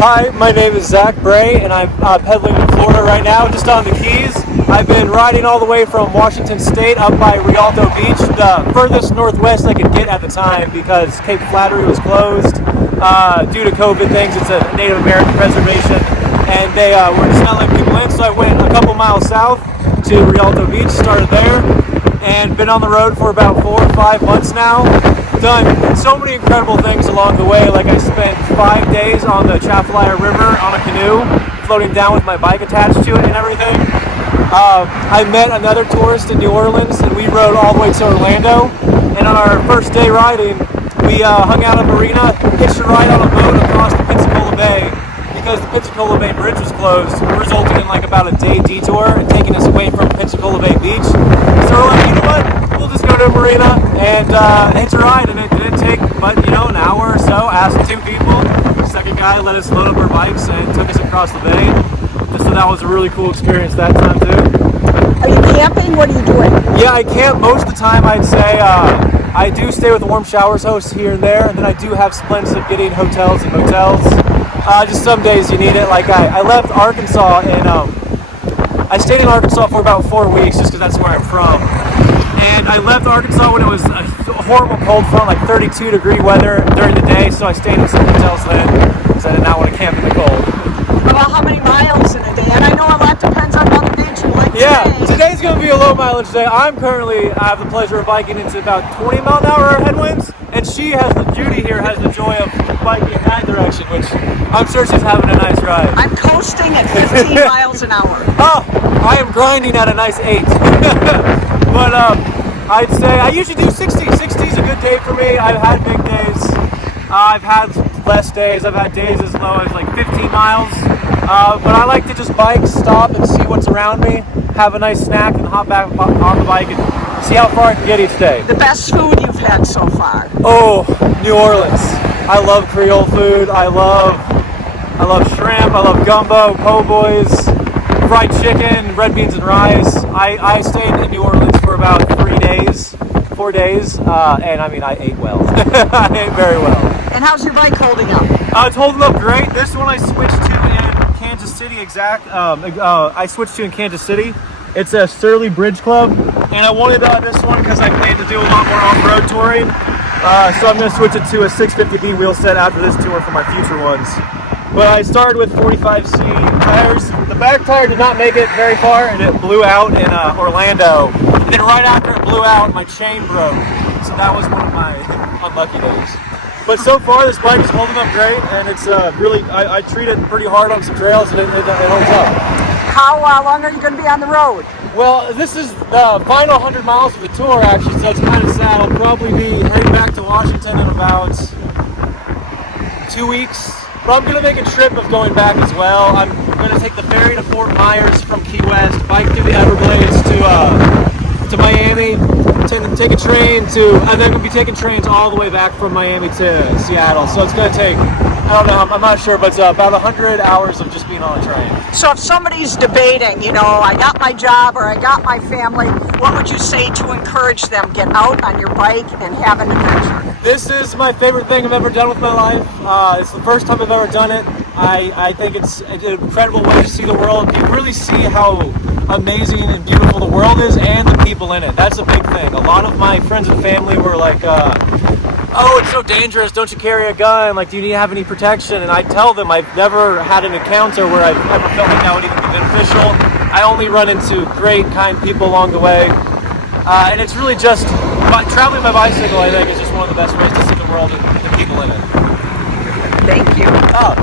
Hi, my name is Zach Bray, and I'm pedaling in Florida right now, just on the Keys. I've been riding all the way from Washington State up by Rialto Beach, the furthest northwest I could get at the time because Cape Flattery was closed due to COVID things. It's a Native American reservation, and they were just not letting people in, so I went a couple miles south to Rialto Beach, started there, and been on the road for about 4 or 5 months now. Done so many incredible things along the way. Like I spent 5 days on the Chafalaya River on a canoe, floating down with my bike attached to it and everything. I met another tourist in New Orleans, and we rode all the way to Orlando. And on our first day riding, we hung out at Marina, hitched a ride on a boat across the Pensacola Bay because the Pensacola Bay Bridge was closed, resulting in like about a day detour and taking us away from Pensacola Bay Beach. So we're like, you know what? We'll just go to Marina and hitch a ride, and it didn't take but an hour or so. Asked 2 people. The second guy let us load up our bikes and took us across the bay. So that was a really cool experience that time too. Are you camping? What are you doing? Yeah, I camp most of the time. I'd say I do stay with the Warm Showers host here and there, and then I do have splints of getting hotels and motels. Just some days you need it. Like I left Arkansas and I stayed in Arkansas for about 4 weeks just because that's where I'm from. And I left Arkansas when it was a horrible cold front, like 32-degree weather during the day, so I stayed in some hotels then because I did not want to camp in the cold. About how many miles in a day? And I know a lot depends on how the beach you like today. Today's going to be a low mileage day. I have the pleasure of biking into about 20 mile an hour headwinds, and Judy here has the joy of biking in that direction, which I'm sure she's having a nice ride. I'm coasting at 15 miles an hour. Oh, I am grinding at a nice 8. But I'd say I usually do 60. 60 is a good day for me. I've had big days. I've had less days. I've had days as low as like 15 miles. But I like to just bike, stop, and see what's around me. Have a nice snack and hop back on the bike and see how far I can get each day. The best food you've had so far? Oh, New Orleans. I love Creole food. I love shrimp. I love gumbo, po' boys, fried chicken, red beans and rice. I stayed in New Orleans for about 4 days, and I mean, I ate well. I ate very well. And how's your bike holding up? It's holding up great. This one I switched to in Kansas City, I switched to in Kansas City. It's a Surly Bridge Club, and I wanted this one because I plan to do a lot more off-road touring. So I'm going to switch it to a 650B wheel set after this tour for my future ones. But I started with 45C tires. The back tire did not make it very far, and it blew out in Orlando. And then right after it blew out, my chain broke. So that was one of my unlucky days. But so far, this bike is holding up great, and it's really, I treat it pretty hard on some trails, and it holds up. How long are you going to be on the road? Well, this is the final 100 miles of the tour, actually, so it's kind of sad. I'll probably be heading back to Washington in about 2 weeks. But I'm going to make a trip of going back as well. I'm going to take the ferry to Fort Myers from Key West, bike through the Everglades to Miami, take a train and then we'll be taking trains all the way back from Miami to Seattle. So it's going to take, I don't know, I'm not sure, but it's about 100 hours of just being on a train. So if somebody's debating, I got my job or I got my family, what would you say to encourage them? Get out on your bike and have an adventure. This is my favorite thing I've ever done with my life. It's the first time I've ever done it. I think it's an incredible way to see the world. You really see how amazing and beautiful the world is and the people in it. That's a big thing. A lot of my friends and family were like, oh, it's so dangerous. Don't you carry a gun? Like, do you need to have any protection? And I tell them I've never had an encounter where I've ever felt like that would even be beneficial. I only run into great, kind people along the way. And it's really just, traveling by bicycle, I think, is just one of the best ways to see the world and the people in it. Thank you. Oh.